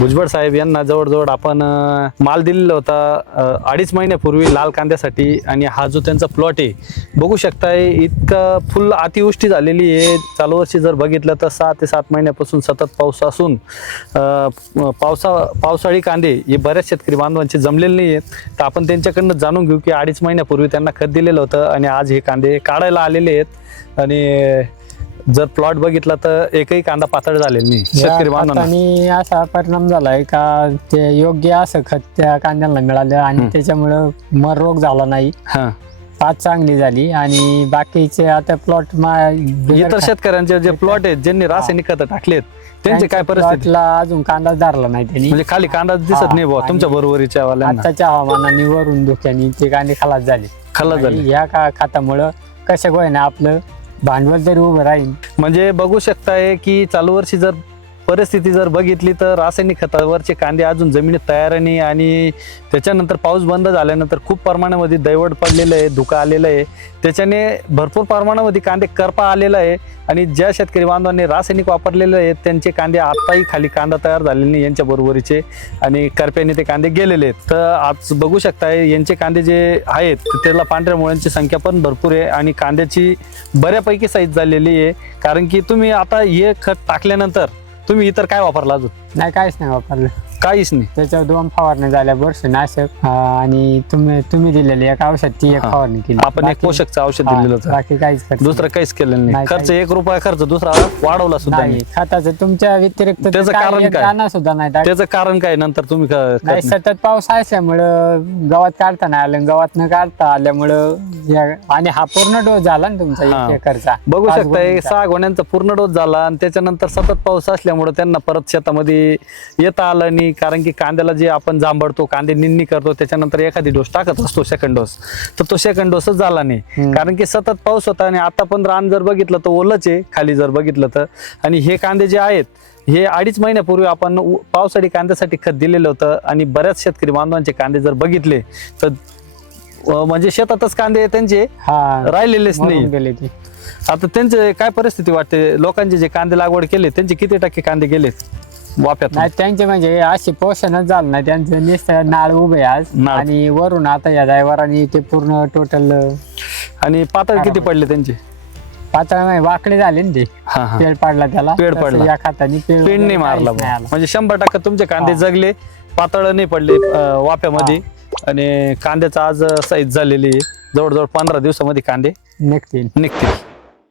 भुजबळ साहेब यांना जवळजवळ आपण माल दिलेला होता अडीच महिन्यापूर्वी लाल कांद्यासाठी. आणि हा जो त्यांचा प्लॉट आहे बघू शकताय इतका फुल अतिवृष्टी झालेली आहे. चालू वर्षी जर बघितलं तर सहा ते सात महिन्यापासून सतत पाऊस असून पावसा पावसाळी कांदे हे बऱ्याच शेतकरी बांधवांचे जमलेले नाही आहेत तर आपण त्यांच्याकडनं जाणून घेऊ की अडीच महिन्यापूर्वी त्यांना खत दिलेलं होतं आणि आज हे कांदे काढायला आलेले आहेत. आणि जर प्लॉट बघितला तर एकही कांदा पातळ झालेला नाही शेतकरी या बांधवांना. खताने असा परिणाम झालाय का ते योग्य असं खत त्या कांद्याला मिळालं आणि त्याच्यामुळं मर रोग झाला नाही. हा. पाच चांगली झाली आणि बाकीचे आता प्लॉट इतर शेतकऱ्यांचे जे प्लॉट आहेत ज्यांनी रासायनिक खतं टाकलेत त्यांची काय परिस्थिती? प्लॉटला अजून कांदा धरला नाही त्यांनी. म्हणजे खाली कांदा दिसत नाही बुवा आणि तुमच्या बरोबरीच्या वाल्यांना. आताच्या हवामानाने वरून धोक्याने ते कांदे खलास झाले. खाल्ला आणि झाले. ह्या का खतामुळं कशा गोय ना आपलं भांडवल तरी उभं राहील. म्हणजे बघू शकताय की चालू वर्षी जर परिस्थिती जर बघितली तर रासायनिक खतावरचे कांदे अजून जमिनीत तयार नाही आणि त्याच्यानंतर पाऊस बंद झाल्यानंतर खूप प्रमाणामध्ये दैवड पडलेलं आहे धुका आलेलं आहे. त्याच्याने भरपूर प्रमाणामध्ये कांदे करपा आलेला आहे आणि ज्या शेतकरी बांधवांनी रासायनिक वापरलेले आहेत त्यांचे कांदे आत्ताही खाली कांदा तयार झालेले नाही यांच्या बरोबरीचे आणि करप्याने ते कांदे गेलेले आहेत. तर आज बघू शकताय यांचे कांदे जे आहेत त्याला पांढऱ्या मुळ्यांची संख्या पण भरपूर आहे आणि कांद्याची बऱ्यापैकी साईज झालेली आहे. कारण की तुम्ही आता हे खत टाकल्यानंतर तुम्ही इतर काय वापरला अजून? नाही काहीच नाही वापरलं. काहीच नाही त्याच्यावर दोन फवारण्या झाल्या बुरशीनाशक आणि तुम्ही तुम्ही दिलेली एक औषध ती एक हा. फवारणी केली आपण एक बाकी- पोषकचं औषध हा, दिलेलं होतं बाकी काहीच खर्च दुसरं काहीच केलेलं नाही नाही, खर्च एक रुपया खर्च दुसरा वाढवला सुद्धा नाही नाही खताचं तुमच्या व्यतिरिक्त तर त्याचं कारण एक काय? दाणा सुद्धा नाही टाकला. त्याचं कारण काय नंतर तुम्ही क- करत नाही नाही. सतत पाऊस असल्यामुळं गवत काढता नाही आलं गवत न काढता आल्यामुळं या- आणि हा पूर्ण डोस झाला ना तुमचा हा. एक एकरचा बघू पाच गोणीचा. सहा गोण्यांचा पूर्ण डोस झाला आणि त्याच्यानंतर सतत पाऊस असल्यामुळे त्यांना परत शेतामध्ये येता आलं नाही कारण की कांद्याला जे आपण जांभळतो कांदे निन्नी करतो त्याच्यानंतर एखादी डोस टाकत असतो सेकंड डोस तर तो सेकंड डोसच झाला नाही. कारण की सतत पाऊस होता आणि आता पण रान जर बघितलं तर ओलच आहे खाली जर बघितलं तर. आणि हे कांदे जे आहेत हे अडीच महिन्यापूर्वी आपण पावसाळी कांद्यासाठी खत दिलेलं होतं आणि बऱ्याच शेतकरी बांधवांचे कांदे जर बघितले तर म्हणजे शेतातच कांदे त्यांचे. राहिलेलेच नाही. आता त्यांचे काय परिस्थिती वाटते? लोकांचे जे कांदे लागवड केले त्यांचे किती टक्के कांदे गेलेत? वाफ्यात नाही त्यांचे म्हणजे अशी पोषणच झालं नाही. त्यांचं नुसतं नाळ उभे आज. नाळ. आणि वरून आता या ड्रायव्हरांनी ते पूर्ण टोटल आणि पातळ किती पडले त्यांचे? पातळ नाही वाकडे झाले ना ते. हा हा. पेड पाडला त्याला. पेड तसं पडला. या खाताने पेड पेंड नाही वगैरे मारला काहीच नाही बुवा. आला. म्हणजे शंभर टक्के तुमचे कांदे. जगले पातळ नाही पडले अं, वाफ्यामध्ये आणि कांद्याचा आज साईज झालेली आहे. जवळजवळ पंधरा दिवसामध्ये कांदे निघतील. निघतील.